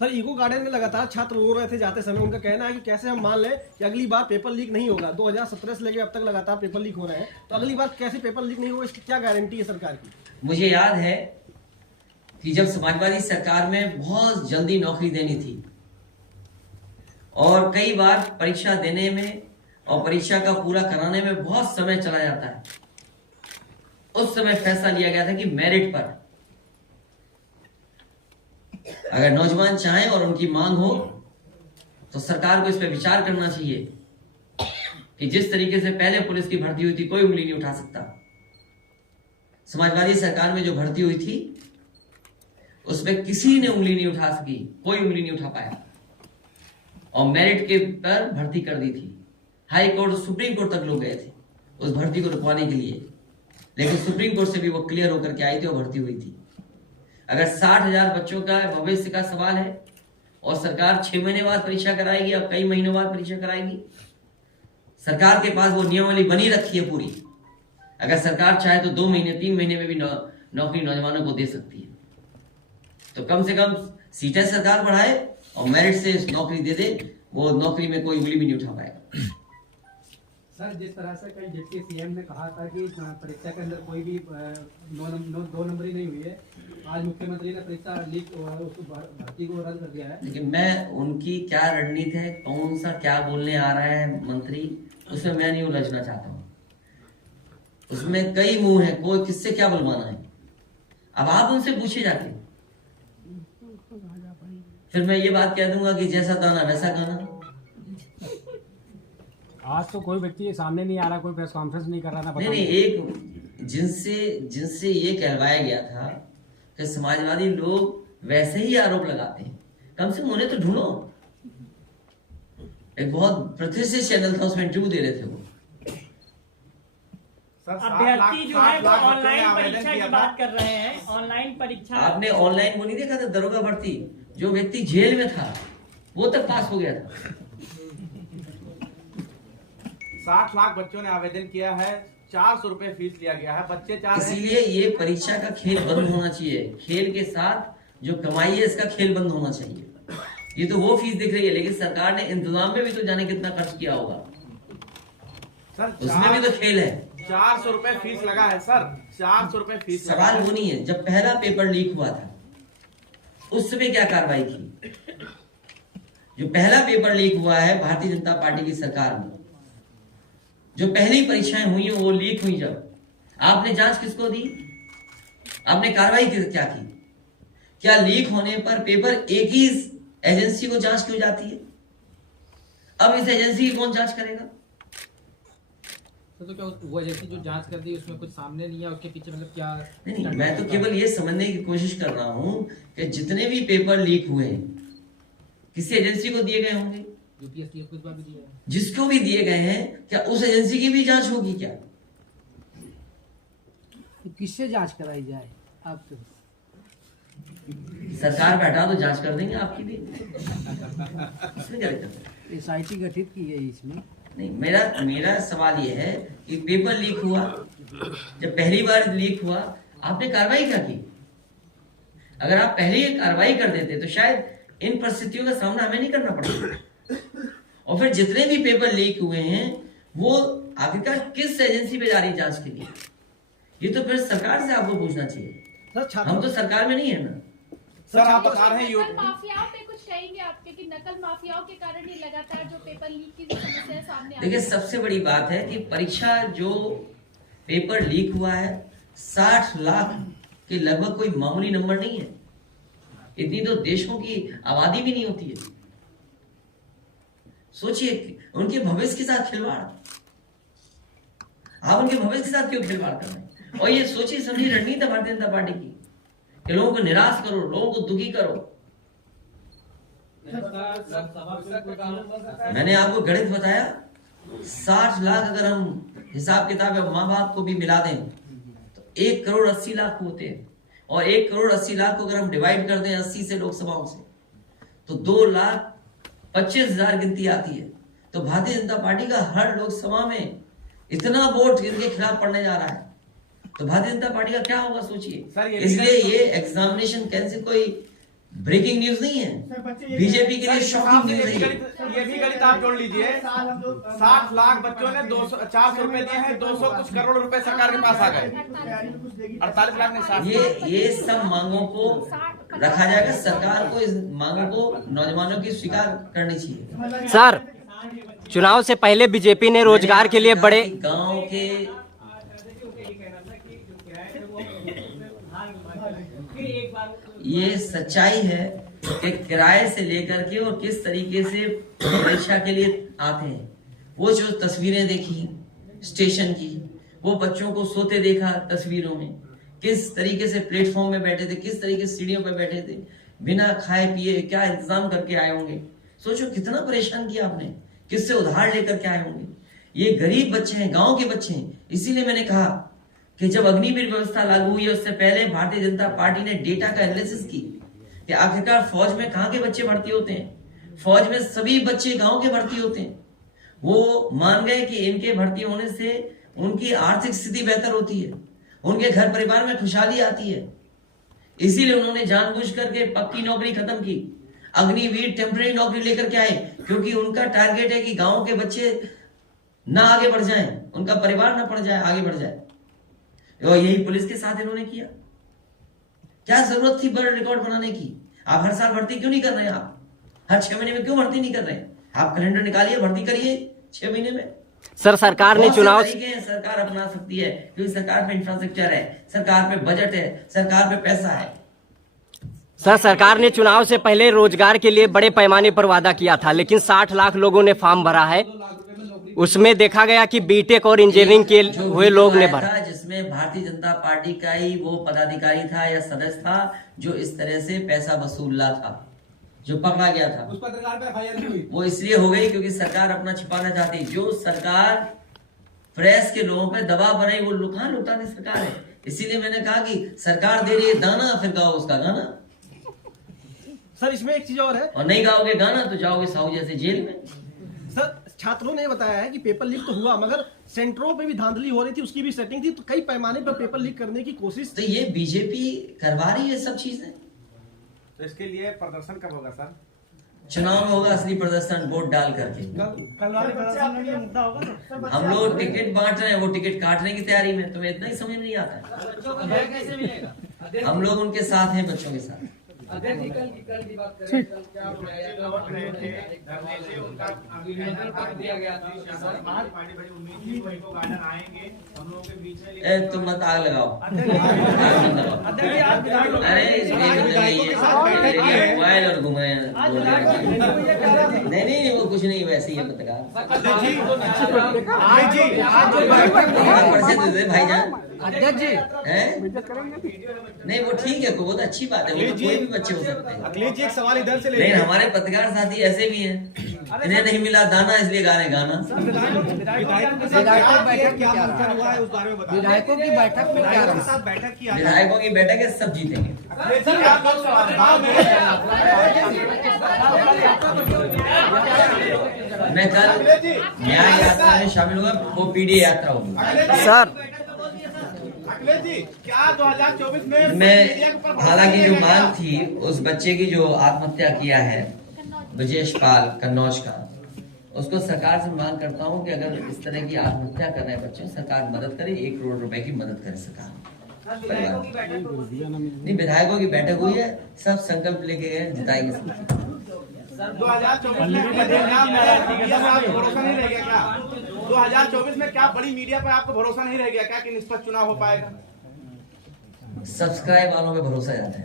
Sir eco garden में लगातार छात्र रो रहे थे जाते समय। उनका कहना है कि कैसे हम मान लें कि अगली बार पेपर लीक नहीं होगा। 2017 से लेकर अब तक लगातार पेपर लीक हो रहे हैं, तो अगली बार कैसे पेपर लीक नहीं होगा, इसकी क्या गारंटी है सरकार की? मुझे याद है कि जब समाजवादी सरकार में बहुत जल्दी नौकरी देनी थी और कई बार परीक्षा देने में और परीक्षा का पूरा कराने में बहुत समय चला जाता है, उस समय फैसला लिया गया था कि मेरिट पर अगर नौजवान चाहें और उनकी मांग हो तो सरकार को इस पर विचार करना चाहिए कि जिस तरीके से पहले पुलिस की भर्ती हुई थी कोई उंगली नहीं उठा सकता। समाजवादी सरकार में जो भर्ती हुई थी उसमें किसी ने उंगली नहीं उठा सकी, कोई उंगली नहीं उठा पाया और मेरिट के पर भर्ती कर दी थी। हाई कोर्ट, सुप्रीम कोर्ट तक लोग गए थे उस भर्ती को रुकवाने के लिए, लेकिन सुप्रीम कोर्ट से भी वो क्लियर होकर के आई थी और भर्ती हुई थी। अगर 60,000 बच्चों का भविष्य का सवाल है और सरकार 6 महीने बाद परीक्षा कराएगी और कई महीनों बाद परीक्षा कराएगी, सरकार के पास वो नियमावली बनी रखी है पूरी। अगर सरकार चाहे तो 2 महीने 3 महीने में भी नौकरी नौजवानों को दे सकती है। तो कम से कम सीटें सरकार बढ़ाए और मेरिट से नौकरी दे दे, वो नौकरी में कोई उंगली भी नहीं उठा पाएगा। सर, जिस तरह से कई डिप्टी सीएम ने कहा था कि परीक्षा के अंदर कोई भी 2 नंबरी नहीं हुई है, आज मुख्यमंत्री ने परीक्षा लीक उसको भर्ती को रद्द कर दिया है। लेकिन मैं उनकी क्या रणनीति है, कौन सा क्या बोलने आ रहा है मंत्री, उसमें मैं नहीं उलझना चाहता हूँ। उसमें कई मुंह है, कोई किससे क्या बुलवाना है, अब आप उनसे पूछे जाके। फिर मैं ये बात कह दूंगा कि जैसा दाना वैसा गाना। आज तो कोई व्यक्ति सामने नहीं आ रहा, कोई प्रेस कॉन्फ्रेंस नहीं कर रहा था। नहीं, एक जिनसे ये कहलवाया गया था कि समाजवादी लोग वैसे ही आरोप लगाते हैं, कम से कम उन्हें तो ढूंढो। एक बहुत प्रतिष्ठित चैनल था, उसमें इंटरव्यू दे रहे थे वो। अभ्यर्थी जो है वो ऑनलाइन परीक्षा की बात कर रहे हैं। ऑनलाइन परीक्षा, आपने ऑनलाइन वो नहीं देखा था दरोगा भर्ती, जो व्यक्ति जेल में था वो तक पास हो गया था। 60 लाख बच्चों ने आवेदन किया है, 400 रुपए फीस लिया गया है, बच्चे 4 हैं। इसीलिए ये परीक्षा का खेल बंद होना चाहिए। खेल के साथ जो कमाई है इसका खेल बंद होना चाहिए। ये तो वो फीस दिख रही है, लेकिन सरकार ने इंतजाम में भी तो जाने कितना खर्च किया होगा, सर उसमें भी तो खेल है। 400 रुपए फीस लगा है सर, 400 रुपए फीस। सवाल वो नहीं है, जब पहला पेपर लीक हुआ था उस समय क्या कार्रवाई की? जो पहला पेपर लीक हुआ है भारतीय जनता पार्टी की सरकार में, जो पहली परीक्षाएं हुई वो लीक हुई, जब आपने जांच किसको दी, आपने कार्रवाई क्या की? क्या लीक होने पर पेपर एक ही एजेंसी को जांच क्यों जाती है? अब इस एजेंसी की कौन जांच करेगा? तो क्या वो एजेंसी जो जांच कर दी उसमें कुछ सामने नहीं है, उसके पीछे मतलब क्या? नहीं, मैं तो केवल ये समझने की कोशिश कर रहा हूं कि जितने भी पेपर लीक हुए किसी एजेंसी को दिए गए होंगे, यूपीएससी कुछ बार भी दिया है, जिसको भी दिए गए हैं, क्या उस एजेंसी की भी जांच होगी? क्या तो किससे जांच कराई जाए? आपके सरकार बैठा तो जांच कर देंगे आपकी भी। इसमें क्या दिक्कत है? SIT गठित की गई इसमें। नहीं, मेरा सवाल ये है कि पेपर लीक हुआ, जब पहली बार लीक हुआ आपने कार्रवाई क्या की? अगर आप पहले ही कार्रवाई कर देते तो शायद इन परिस्थितियों का सामना हमें नहीं करना पड़ता। और फिर जितने भी पेपर लीक हुए हैं वो आखिरकार किस एजेंसी पे जा रही है जांच के लिए? ये तो फिर सरकार से आपको पूछना चाहिए। हम तो सरकार में नहीं है ना। सर आप बता रहे हैं नकल माफियाओं पे कुछ कहेंगे आपके कि नकल माफियाओं के कारण ये लगातार जो पेपर लीक की जो समस्या सामने आ रही देखिए, है? सबसे बड़ी बात है कि परीक्षा जो पेपर लीक हुआ है 60 लाख के लगभग कोई मामूली नंबर नहीं है। इतनी तो देशों की आबादी भी नहीं होती है। सोचिए, उनके भविष्य के साथ खिलवाड़, आप उनके भविष्य के साथ क्यों खिलवाड़ कर रहे हैं? और ये सोचिए समझिए रणनीति है भारतीय जनता पार्टी की कि लोगों को निराश करो, लोगों को दुखी करो। मैंने आपको गणित बताया, 60 लाख अगर हम हिसाब किताब माँ बाप को भी मिला दें तो 1 करोड़ 80 लाख होते हैं, और 1 करोड़ 80 लाख को अगर हम डिवाइड कर दें 80 से लोकसभाओं से तो 2,25,000 गिनती आती है। तो भारतीय जनता पार्टी का हर लोकसभा में इतना वोट इनके खिलाफ पड़ने जा रहा है, तो भारतीय जनता पार्टी का क्या होगा सोचिए। इसलिए ये एग्जामिनेशन कैंसिल कोई ब्रेकिंग न्यूज नहीं है, बीजेपी के लिए शॉकिंग न्यूज है। ये भी गणित आप जोड़ लीजिए, 60 लाख बच्चों ने 400 रुपए दिए हैं, 200 कुछ करोड़ रुपए सरकार के पास आ गए, 48 लाख ने 60। ये सब मांगों को रखा जाएगा, सरकार को इस मांगों को नौजवानों की स्वीकार करनी चाहिए। सर, चुनाव से पहले बीजेपी ने रोजगार के लिए बड़े गांव के ये सच्चाई है कि किराए से लेकर के और किस तरीके से परीक्षा के लिए आते हैं, वो जो तस्वीरें देखी स्टेशन की, वो बच्चों को सोते देखा तस्वीरों में, किस तरीके से प्लेटफॉर्म में बैठे थे, किस तरीके से सीढ़ियों पर बैठे थे, बिना खाए पिए क्या इंतजाम करके आए होंगे। सोचो कितना परेशान किया आपने, किससे उधार लेकर के आए होंगे। ये गरीब बच्चे हैं, गांव के बच्चे हैं। इसीलिए मैंने कहा कि जब अग्निवीर व्यवस्था लागू हुई है उससे पहले भारतीय जनता पार्टी ने डेटा का एनालिसिस की कि आखिरकार फौज में कहां के बच्चे भर्ती होते हैं। फौज में सभी बच्चे गांव के भर्ती होते हैं। वो मान गए कि इनके भर्ती होने से उनकी आर्थिक स्थिति बेहतर होती है, उनके घर परिवार में खुशहाली आती है। इसीलिए उन्होंने जानबूझ करके पक्की नौकरी खत्म की, अग्निवीर टेम्परेरी नौकरी लेकर के आए, क्योंकि उनका टारगेट है कि गांव के बच्चे ना आगे बढ़ जाएं, उनका परिवार ना पड़ जाए, आगे बढ़ जाए। और यही पुलिस के साथ इन्होंने किया। क्या जरूरत थी बड़ा रिकॉर्ड बनाने की? आप हर साल भर्ती क्यों नहीं कर रहे हैं? आप हर 6 महीने में क्यों भर्ती नहीं कर रहे हैं? आप कैलेंडर निकालिए, भर्ती करिए 6 महीने में। सर, सरकार ने चुनाव सरकार अपना सकती है, क्योंकि सरकार पे इंफ्रास्ट्रक्चर है, सरकार पे बजट है, सरकार पे पैसा है। सर, सरकार ने चुनाव से पहले रोजगार के लिए बड़े पैमाने पर वादा किया था, लेकिन 60 लाख लोगों ने फॉर्म भरा है। उसमें देखा गया कि बीटेक और इंजीनियरिंग के हुए लोग ने भरा, जिसमें भारतीय जनता पार्टी का ही वो पदाधिकारी था या सदस्य था जो इस तरह से पैसा वसूल रहा था, जो पकड़ा गया था। उस पत्रकार पे एफआईआर नहीं हुई। वो इसलिए हो गई क्योंकि सरकार अपना छिपाना चाहती। जो सरकार प्रेस के लोगों पे दबाव बनाई वो लुटाने सरकार है। इसीलिए मैंने कहा कि सरकार दे रही है दाना, फिर गाओ उसका गाना। सर, इसमें एक चीज और है, और नहीं गाओगे गाना तो जाओगे साहू जैसे जेल में। सर, छात्रों ने बताया है कि पेपर लीक तो हुआ, मगर सेंटरों पे भी धांधली हो रही थी, उसकी भी सेटिंग थी, तो कई पैमाने पर पेपर लीक करने की कोशिश। तो ये बीजेपी करवा रही है सब चीजें। तो इसके लिए प्रदर्शन कब होगा सर? चुनाव में होगा असली प्रदर्शन, वोट डाल करके। कल वाले प्रदर्शन में ये मुद्दा होगा। हम लोग टिकट बांट रहे हैं, वो टिकट काटने की तैयारी में। तुम्हें इतना ही समझ नहीं आता है। हम लोग उनके साथ हैं, बच्चों के साथ। तुम मत आग लगाओ। अरे मोबाइल और घूम रहे हैं। नहीं, वो कुछ नहीं, वैसे ही है पत्रकार। भाईजान अध्यक्ष जी नहीं, वो ठीक है, बहुत अच्छी बात है, वो कोई भी बच्चे हो सकते हैं। अखिलेश जी, एक सवाल इधर से लेकिन हमारे पत्रकार साथी ऐसे भी हैं, इन्हें नहीं मिला दाना इसलिए गा रहे गाना। विधायकों की बैठक में क्या रहा? विधायकों की बैठक है, सब जीतेंगे। मैं कल न्याय यात्रा में शामिल होगा, वो पीडीए यात्रा होगी। सर, अखिलेश जी, क्या 2024 में मैं हालांकि जो मांग थी उस बच्चे की जो आत्महत्या किया है ब्रजेश पाल कन्नौज का, उसको सरकार से मांग करता हूं कि अगर इस तरह की आत्महत्या कर रहे हैं बच्चे, सरकार मदद करे, 1 करोड़ रुपए की मदद करे सरकार। नहीं, विधायकों की बैठक हुई है, सब संकल्प लेके गए, जिताएंगे। 2024 में मीडिया में आपको भरोसा नहीं रह गया क्या? 2024 में क्या बड़ी मीडिया पर आपको भरोसा नहीं रह गया क्या कि निष्पक्ष चुनाव हो पाएगा? सब्सक्राइब वालों में भरोसा जाता है।